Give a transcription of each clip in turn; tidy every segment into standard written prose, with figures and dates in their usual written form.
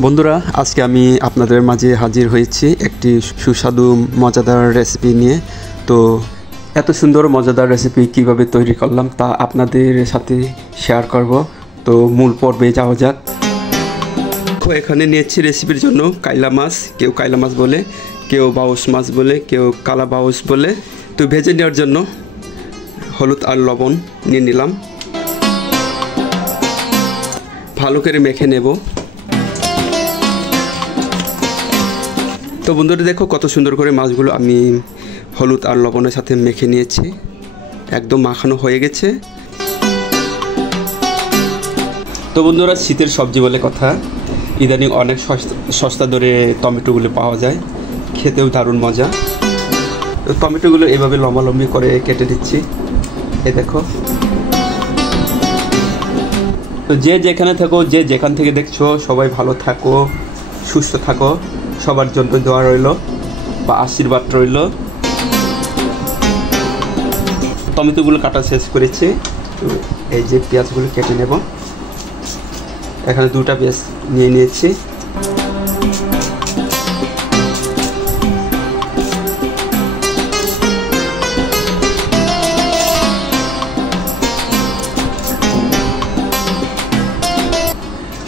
বন্ধুরা, আজকে আমি আপনাদের মাঝে হাজির হয়েছি একটি সুস্বাদু মজাদার রেসিপি নিয়ে। তো এত সুন্দর মজাদার রেসিপি কিভাবে তৈরি করলাম তা আপনাদের সাথে শেয়ার করব। তো মূল পর্বে যাওয়া যাক। এখানে নিয়েছি রেসিপির জন্য কাইলা মাছ, কেউ কাইলা মাছ বলে, কেউ বাউস মাছ বলে, কেউ কালা বাউস বলে। তো ভেজে নেওয়ার জন্য হলুদ আর লবণ নিয়ে নিলাম, ভালো করে মেখে নেব। তো বন্ধুরা দেখো কত সুন্দর করে মাছগুলো আমি হলুদ আর লবণের সাথে মেখে নিয়েছি, একদম মাখানো হয়ে গেছে। তো বন্ধুরা, শীতের সবজি বলে কথা, ইদানিং অনেক সস্তা দরে টমেটোগুলো পাওয়া যায়, খেতেও দারুণ মজা। তো টমেটোগুলো এভাবে লম্বালম্বি করে কেটে দিচ্ছি, এই দেখো। তো যে যেখানে থাকো, যে যেখান থেকে দেখছো, সবাই ভালো থাকো, সুস্থ থাকো, সবার জন্য দোয়া রইল বা আশীর্বাদ রইল। টমেটোগুলো কাটা শেষ করেছি। তো এই যে পেঁয়াজগুলো কেটে নেব, এখানে দুটা পেঁয়াজ নিয়ে নিয়েছি।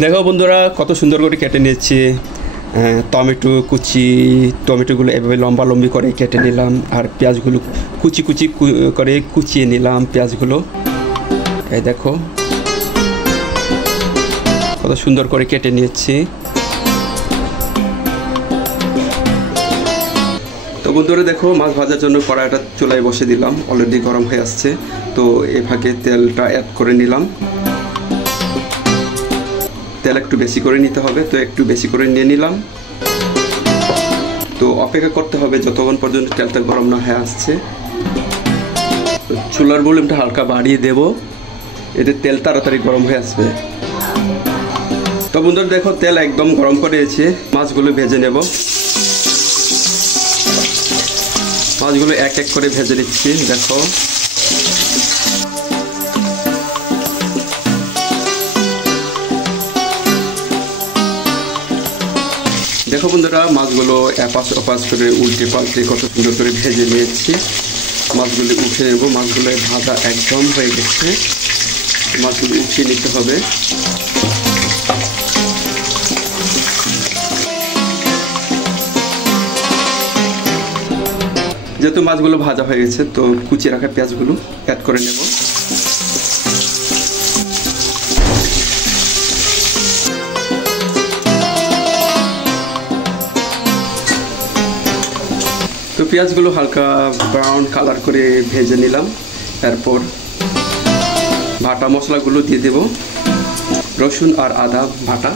দেখো বন্ধুরা কত সুন্দর করে কেটে নিয়েছি টমেটো কুচি। টমেটোগুলো এভাবে লম্বালম্বি করে কেটে নিলাম, আর পেঁয়াজগুলো কুচি কুচি করে কুচিয়ে নিলাম পেঁয়াজগুলো। এই দেখো কত সুন্দর করে কেটে নিয়েছি। তো বন্ধুরা দেখো, মাছ ভাজার জন্য কড়াইটা চুলায় বসে দিলাম, অলরেডি গরম হয়ে আসছে। তো এ ফাঁকে তেলটা অ্যাড করে নিলাম। তেল একটু বেশি করে নিতে হবে, তো একটু বেশি করে নিয়ে নিলাম। তো অপেক্ষা করতে হবে যতক্ষণ পর্যন্ত তেলটা গরম না হয়ে আসছে। তো চুলার ভলিউমটা হালকা বাড়িয়ে দেব, এতে তেল তাড়াতাড়ি গরম হয়ে আসবে। তো বন্ধুরা দেখো, তেল একদম গরম করে দিয়েছে, মাছগুলো ভেজে নেব। মাছগুলো এক এক করে ভেজে নিচ্ছি। দেখো দেখো বন্ধুরা, মাছগুলো এপাশ ওপাশ করে উল্টে পাল্টে কত সুন্দর করে ভেজে নিয়েছি। মাছগুলো উঠে নেব। মাছগুলো ভাজা একদম হয়ে গেছে, মাছগুলো উঠিয়ে নিতে হবে। যেহেতু মাছগুলো ভাজা হয়ে গেছে, তো কুচিয়ে রাখা পেঁয়াজগুলো অ্যাড করে নেব। তো পেঁয়াজগুলো হালকা ব্রাউন কালার করে ভেজে নিলাম। তারপর বাটা মশলাগুলো দিয়ে দেব। রসুন আর আদা বাটা,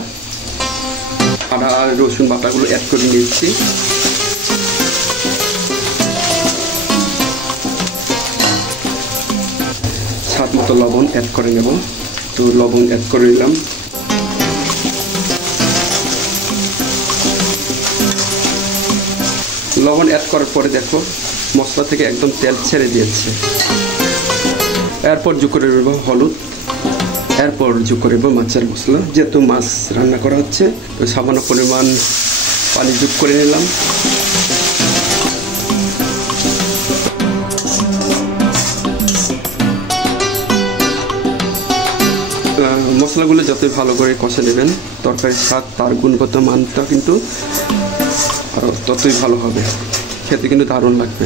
আদা আর রসুন বাটাগুলো অ্যাড করে নিচ্ছি। স্বাদ মতো লবণ অ্যাড করে নেব। তো লবণ অ্যাড করে নিলাম। লবণ অ্যাড করার পরে দেখো মশলা থেকে একদম তেল ছেড়ে দিয়েছে। এরপর যোগ করে নেব হলুদ, এরপর যোগ করে নেব মাছের মশলা। যেহেতু মাছ রান্না করা হচ্ছে, তো সামান্য পরিমাণ পানি যোগ করে নিলাম। মশলাগুলো যতই ভালো করে কষে নেবেন, তরকারির স্বাদ তার গুণগত মানটা কিন্তু আরও ততই ভালো হবে, খেতে কিন্তু দারুণ লাগবে।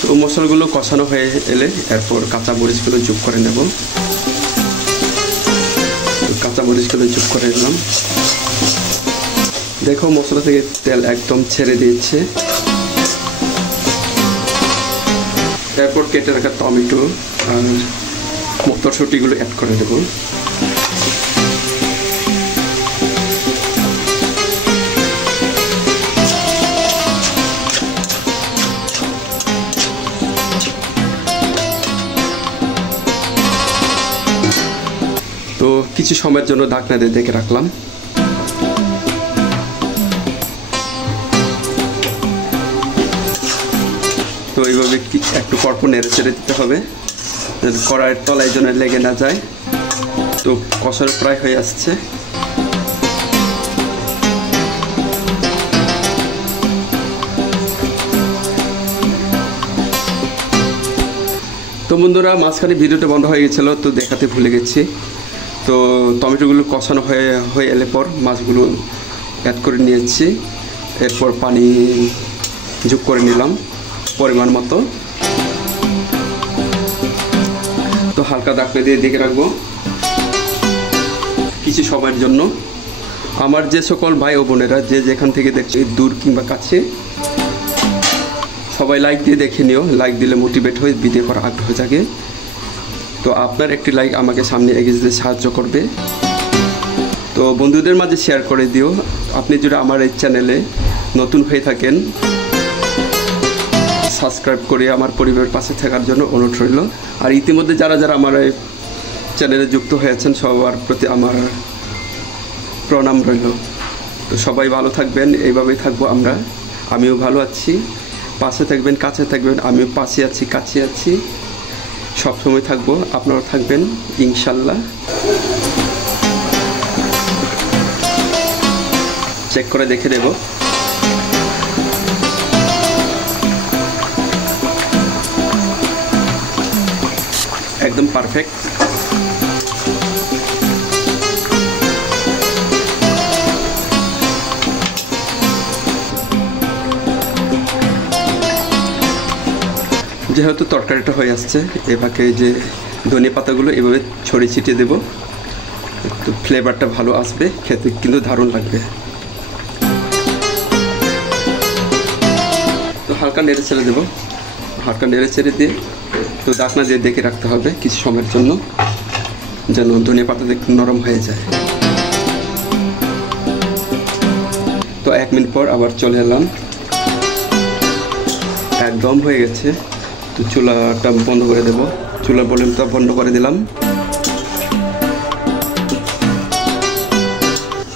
তো মশলাগুলো কষানো হয়ে এলে এরপর কাঁচা মরিচগুলো যোগ করে নেব। কাঁচা মরিচগুলো যোগ করে নিলাম। দেখো মশলা থেকে তেল একদম ছেড়ে দিয়েছে। এরপর কেটে রাখা টমেটো আর মটরশুঁটিগুলো অ্যাড করে দেব। তো কিছু সময়ের জন্য ঢাকনা দিয়ে ঢেকে রাখলাম। তো এইভাবে একটু পরপর নেড়ে ছেড়ে দিতে হবে, কড়াইয়ের তলায় যেন লেগে না যায়। তো কষানো প্রায় হয়ে আসছে। তো বন্ধুরা, মাঝখানে ভিডিওটা বন্ধ হয়ে গেছিলো, তো দেখাতে ভুলে গেছি। তো টমেটোগুলো কষানো হয়ে এলে পর মাছগুলো অ্যাড করে নিয়েছি। এরপর পানি যোগ করে নিলাম পরিমাণ মতো। তো হালকা ঢাকনা দিয়ে ঢেকে রাখবো কিছু সময়ের জন্য। আমার যে সকল ভাই ও বোনেরা যে যেখান থেকে দেখছে, দূর কিংবা কাছে, সবাই লাইক দিয়ে দেখে নিও। লাইক দিলে মোটিভেট হয়ে ভিডিও করার আগ্রহ জাগে। তো আপনার একটি লাইক আমাকে সামনে এগিয়ে যেতে সাহায্য করবে। তো বন্ধুদের মাঝে শেয়ার করে দিও। আপনি যদি আমার এই চ্যানেলে নতুন হয়ে থাকেন, সাবস্ক্রাইব করে আমার পরিবারের পাশে থাকার জন্য অনুরোধ রইল। আর ইতিমধ্যে যারা আমার এই চ্যানেলে যুক্ত হয়েছেন, সবার প্রতি আমার প্রণাম রইল। তো সবাই ভালো থাকবেন, এইভাবেই থাকবো আমরা। আমিও ভালো আছি, পাশে থাকবেন, কাছে থাকবেন। আমিও পাশে আছি, কাছে আছি, সবসময় থাকবো। আপনারাও থাকবেন ইনশাল্লাহ। চেক করে দেখে দেব। একদম পারফেক্ট। যেহেতু তরকারিটা হয়ে আসছে, এভাবে যে ধনে পাতাগুলো এভাবে ছড়িয়ে ছিটিয়ে দেবো। তো ফ্লেভারটা ভালো আসবে, খেতে কিন্তু দারুণ লাগবে। তো হালকা নেড়ে ছেড়ে দেবো। হালকা নেড়ে ছেড়ে দিয়ে তো ঢাকনা দিয়ে দেখে রাখতে হবে কিছু সময়ের জন্য, যেন ধনে পাতাটা একটু নরম হয়ে যায়। তো 1 মিনিট পর আবার চলে এলাম। একদম হয়ে গেছে। তো চুলাটা বন্ধ করে দেবো। চুলার ভলিউমটা বন্ধ করে দিলাম।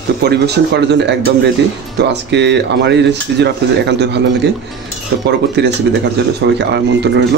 তো পরিবেশন করার জন্য একদম রেডি। তো আজকে আমার এই রেসিপি যদি আপনাদের একান্তই ভালো লাগে, তো পরবর্তী রেসিপি দেখার জন্য সবাইকে আমন্ত্রণ রইল।